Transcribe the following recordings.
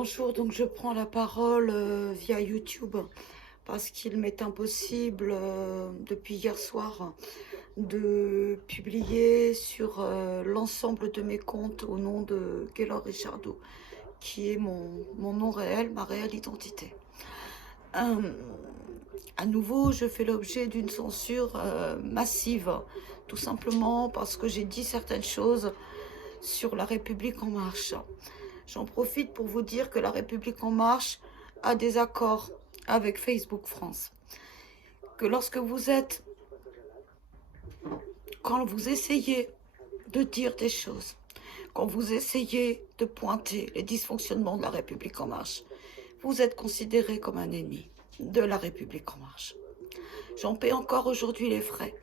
Bonjour, donc je prends la parole via YouTube parce qu'il m'est impossible depuis hier soir de publier sur l'ensemble de mes comptes au nom de Gaylor Richardot, qui est mon nom réel, ma réelle identité. Euh, à nouveau, je fais l'objet d'une censure massive, tout simplement parce que j'ai dit certaines choses sur La République en marche. J'en profite pour vous dire que La République en marche a des accords avec Facebook France. Que quand vous essayez de dire des choses, quand vous essayez de pointer les dysfonctionnements de La République en marche, vous êtes considéré comme un ennemi de La République en marche. J'en paie encore aujourd'hui les frais.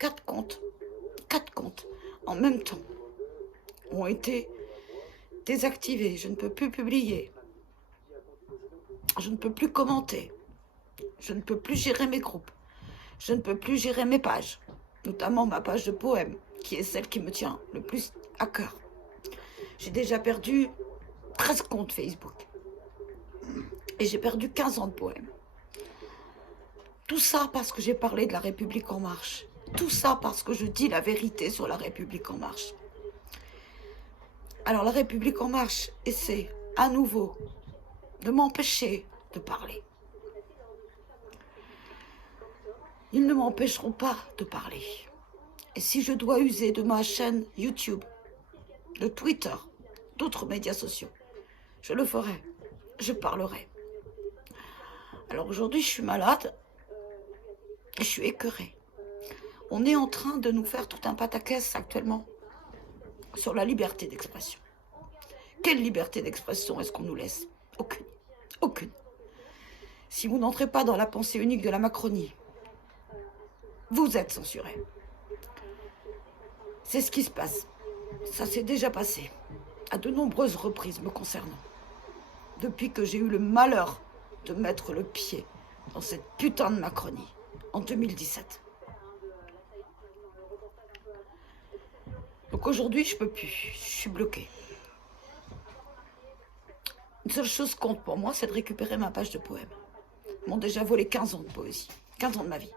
4 comptes en même temps ont été désactivés. Je ne peux plus publier. Je ne peux plus commenter. Je ne peux plus gérer mes groupes. Je ne peux plus gérer mes pages, notamment ma page de poèmes, qui est celle qui me tient le plus à cœur. J'ai déjà perdu 13 comptes Facebook. Et j'ai perdu 15 ans de poèmes. Tout ça parce que j'ai parlé de La République en marche. Tout ça parce que je dis la vérité sur La République en marche. Alors La République en marche essaie à nouveau de m'empêcher de parler. Ils ne m'empêcheront pas de parler. Et si je dois user de ma chaîne YouTube, de Twitter, d'autres médias sociaux, je le ferai. Je parlerai. Alors aujourd'hui, je suis malade et je suis écœurée. On est en train de nous faire tout un pataquès actuellement sur la liberté d'expression. Quelle liberté d'expression est-ce qu'on nous laisse? Aucune. Aucune. Si vous n'entrez pas dans la pensée unique de la Macronie, vous êtes censuré. C'est ce qui se passe. Ça s'est déjà passé, à de nombreuses reprises me concernant. Depuis que j'ai eu le malheur de mettre le pied dans cette putain de Macronie, en 2017. Donc aujourd'hui, je peux plus. Je suis bloquée. Une seule chose compte pour moi, c'est de récupérer ma page de poèmes. Ils m'ont déjà volé 15 ans de poésie. 15 ans de ma vie.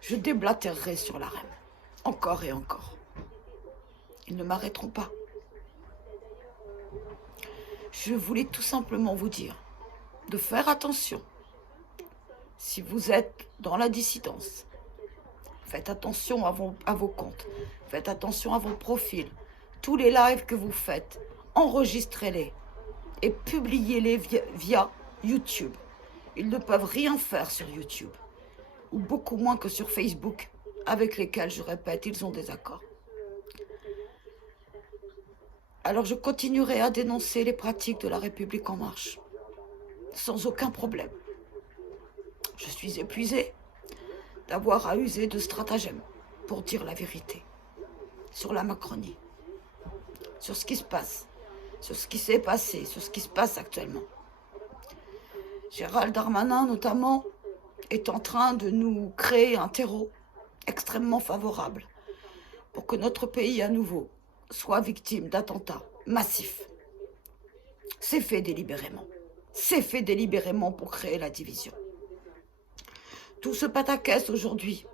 Je déblatérerai sur la reine. Encore et encore. Ils ne m'arrêteront pas. Je voulais tout simplement vous dire de faire attention. Si vous êtes dans la dissidence, faites attention à vos comptes. Faites attention à vos profils. Tous les lives que vous faites, enregistrez-les et publiez-les via YouTube. Ils ne peuvent rien faire sur YouTube, ou beaucoup moins que sur Facebook, avec lesquels, je répète, ils ont des accords. Alors je continuerai à dénoncer les pratiques de La République en marche, sans aucun problème. Je suis épuisée d'avoir à user de stratagèmes pour dire la vérité sur la Macronie, sur ce qui se passe, sur ce qui s'est passé, sur ce qui se passe actuellement. Gérald Darmanin, notamment, est en train de nous créer un terreau extrêmement favorable pour que notre pays, à nouveau, soit victime d'attentats massifs. C'est fait délibérément. C'est fait délibérément pour créer la division. Tout ce pataquès aujourd'hui,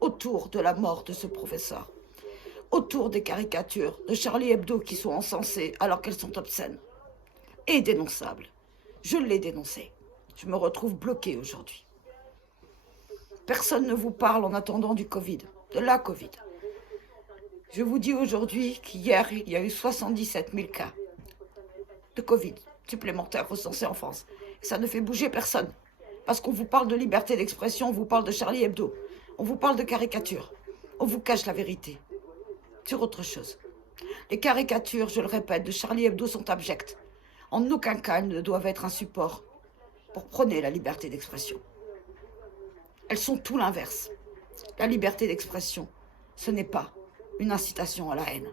autour de la mort de ce professeur, autour des caricatures de Charlie Hebdo qui sont encensées alors qu'elles sont obscènes et dénonçables. Je l'ai dénoncé. Je me retrouve bloquée aujourd'hui. Personne ne vous parle en attendant du Covid, de la Covid. Je vous dis aujourd'hui qu'hier, il y a eu 77 000 cas de Covid supplémentaires recensés en France. Et ça ne fait bouger personne. Parce qu'on vous parle de liberté d'expression, on vous parle de Charlie Hebdo, on vous parle de caricatures, on vous cache la vérité sur autre chose. Les caricatures, je le répète, de Charlie Hebdo sont abjectes. En aucun cas, elles ne doivent être un support pour prôner la liberté d'expression. Elles sont tout l'inverse. La liberté d'expression, ce n'est pas une incitation à la haine.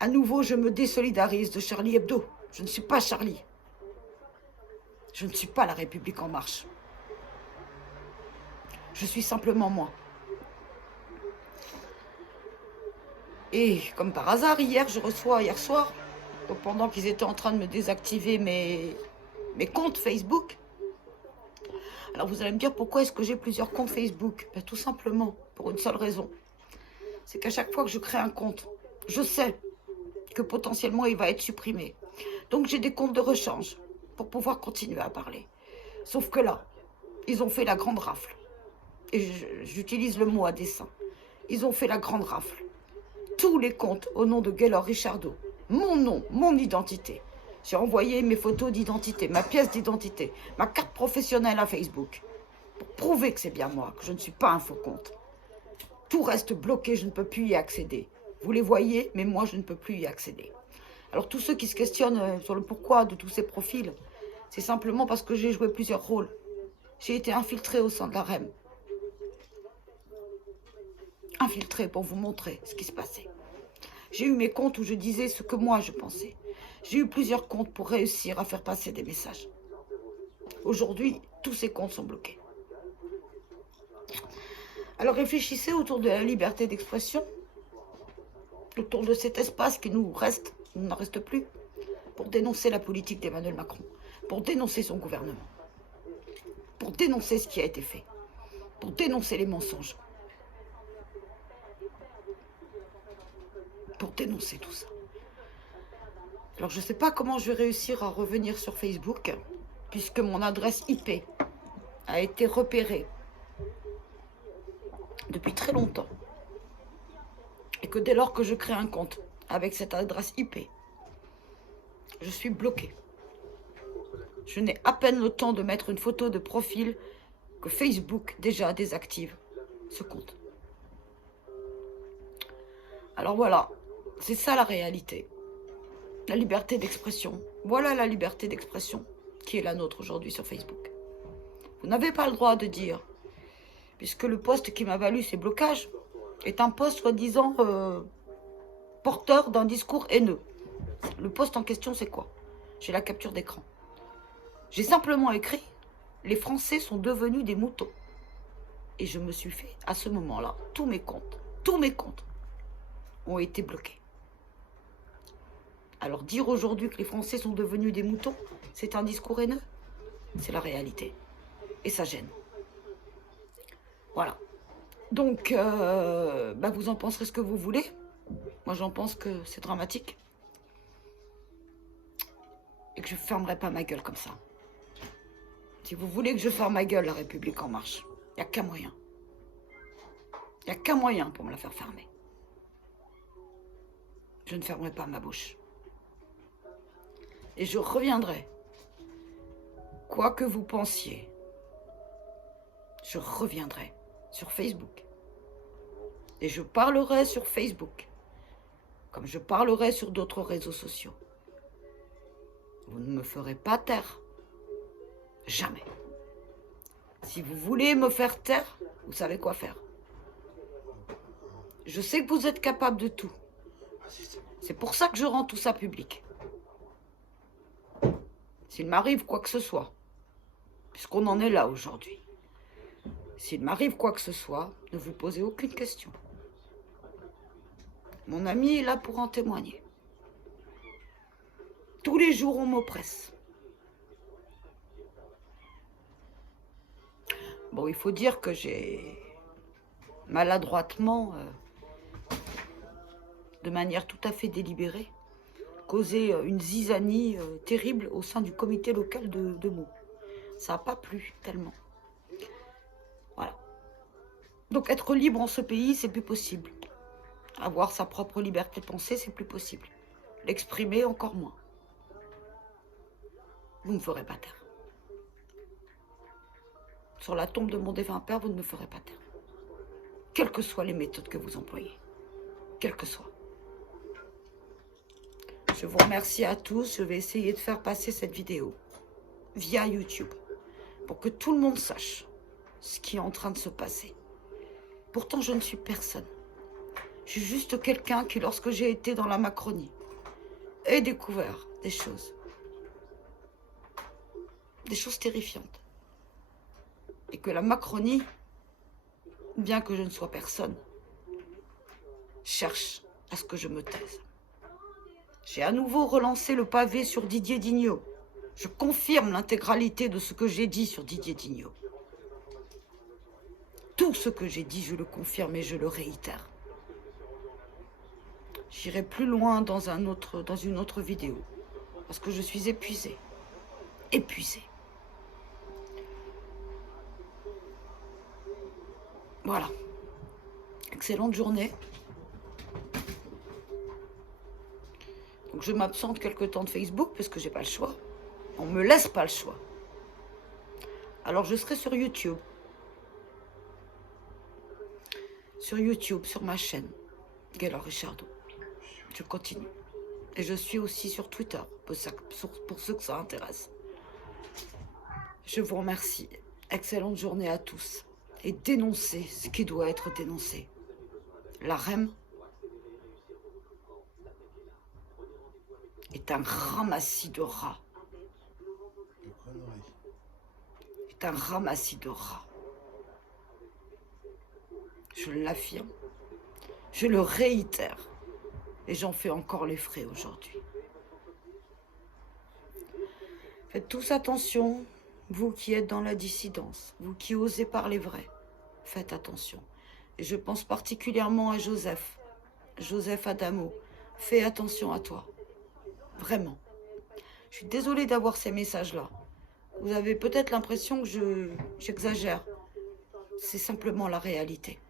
À nouveau, je me désolidarise de Charlie Hebdo. Je ne suis pas Charlie. Je ne suis pas La République en marche. Je suis simplement moi. Et comme par hasard, hier soir, donc pendant qu'ils étaient en train de me désactiver mes comptes Facebook. Alors vous allez me dire, pourquoi est-ce que j'ai plusieurs comptes Facebook? Ben, tout simplement, pour une seule raison. C'est qu'à chaque fois que je crée un compte, je sais que potentiellement il va être supprimé. Donc j'ai des comptes de rechange pour pouvoir continuer à parler. Sauf que là, ils ont fait la grande rafle. Et j'utilise le mot à dessein. Ils ont fait la grande rafle. Tous les comptes au nom de Gaylor Richardo, mon nom, mon identité. J'ai envoyé mes photos d'identité, ma pièce d'identité, ma carte professionnelle à Facebook, pour prouver que c'est bien moi, que je ne suis pas un faux compte. Tout reste bloqué, je ne peux plus y accéder. Vous les voyez, mais moi je ne peux plus y accéder. Alors tous ceux qui se questionnent sur le pourquoi de tous ces profils, c'est simplement parce que j'ai joué plusieurs rôles. J'ai été infiltrée au sein de la REM. Infiltrée pour vous montrer ce qui se passait. J'ai eu mes comptes où je disais ce que moi je pensais. J'ai eu plusieurs comptes pour réussir à faire passer des messages. Aujourd'hui, tous ces comptes sont bloqués. Alors réfléchissez autour de la liberté d'expression, autour de cet espace qui nous reste, il n'en reste plus, pour dénoncer la politique d'Emmanuel Macron, pour dénoncer son gouvernement, pour dénoncer ce qui a été fait, pour dénoncer les mensonges, pour dénoncer tout ça. Alors je ne sais pas comment je vais réussir à revenir sur Facebook, puisque mon adresse IP a été repérée depuis très longtemps. Et que dès lors que je crée un compte avec cette adresse IP, je suis bloquée. Je n'ai à peine le temps de mettre une photo de profil que Facebook déjà désactive ce compte. Alors voilà, c'est ça la réalité. La liberté d'expression. Voilà la liberté d'expression qui est la nôtre aujourd'hui sur Facebook. Vous n'avez pas le droit de dire, puisque le post qui m'a valu ces blocages est un post soi-disant porteur d'un discours haineux. Le post en question, c'est quoi? J'ai la capture d'écran. J'ai simplement écrit « Les Français sont devenus des moutons ». Et je me suis fait, à ce moment-là, tous mes comptes ont été bloqués. Alors dire aujourd'hui que les Français sont devenus des moutons, c'est un discours haineux? C'est la réalité. Et ça gêne. Voilà. Donc, vous en penserez ce que vous voulez. Moi, j'en pense que c'est dramatique. Et que je ne fermerai pas ma gueule comme ça. Si vous voulez que je ferme ma gueule, la République en marche, il n'y a qu'un moyen. Il n'y a qu'un moyen pour me la faire fermer. Je ne fermerai pas ma bouche. Et je reviendrai. Quoi que vous pensiez, je reviendrai sur Facebook. Et je parlerai sur Facebook, comme je parlerai sur d'autres réseaux sociaux. Vous ne me ferez pas taire. Jamais. Si vous voulez me faire taire, vous savez quoi faire. Je sais que vous êtes capable de tout. C'est pour ça que je rends tout ça public. S'il m'arrive quoi que ce soit, puisqu'on en est là aujourd'hui, s'il m'arrive quoi que ce soit, ne vous posez aucune question. Mon ami est là pour en témoigner. Tous les jours, on m'oppresse. Bon, il faut dire que j'ai maladroitement, de manière tout à fait délibérée, causé une zizanie terrible au sein du comité local de Meaux. Ça n'a pas plu tellement. Voilà. Donc être libre en ce pays, c'est plus possible. Avoir sa propre liberté de penser, c'est plus possible. L'exprimer, encore moins. Vous ne me ferez pas taire. Sur la tombe de mon défunt père, vous ne me ferez pas taire. Quelles que soient les méthodes que vous employez. Quelles que soient. Je vous remercie à tous. Je vais essayer de faire passer cette vidéo via YouTube pour que tout le monde sache ce qui est en train de se passer. Pourtant, je ne suis personne. Je suis juste quelqu'un qui, lorsque j'ai été dans la Macronie, ait découvert des choses terrifiantes. Et que la Macronie, bien que je ne sois personne, cherche à ce que je me taise. J'ai à nouveau relancé le pavé sur Didier Dignaud. Je confirme l'intégralité de ce que j'ai dit sur Didier Dignaud. Tout ce que j'ai dit, je le confirme et je le réitère. J'irai plus loin dans une autre vidéo, parce que je suis épuisée. Épuisée. Voilà. Excellente journée. Donc je m'absente quelque temps de Facebook, parce que j'ai pas le choix. On me laisse pas le choix. Alors je serai sur YouTube. Sur YouTube, sur ma chaîne, Gaylor Richardo. Je continue. Et je suis aussi sur Twitter, pour ceux que ça intéresse. Je vous remercie. Excellente journée à tous. Et dénoncez ce qui doit être dénoncé. La REM est un ramassis de rats. Est un ramassis de rats. Je l'affirme. Je le réitère. Et j'en fais encore les frais aujourd'hui. Faites tous attention, vous qui êtes dans la dissidence, vous qui osez parler vrai. Faites attention. Et je pense particulièrement à Joseph. Joseph Adamo. Fais attention à toi. Vraiment. Je suis désolée d'avoir ces messages-là. Vous avez peut-être l'impression que j'exagère. C'est simplement la réalité.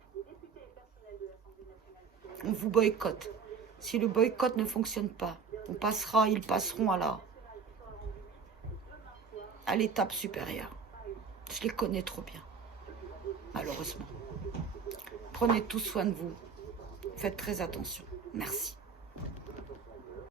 On vous boycotte. Si le boycott ne fonctionne pas, ils passeront à l'étape supérieure. Je les connais trop bien, malheureusement. Prenez tout soin de vous. Faites très attention. Merci.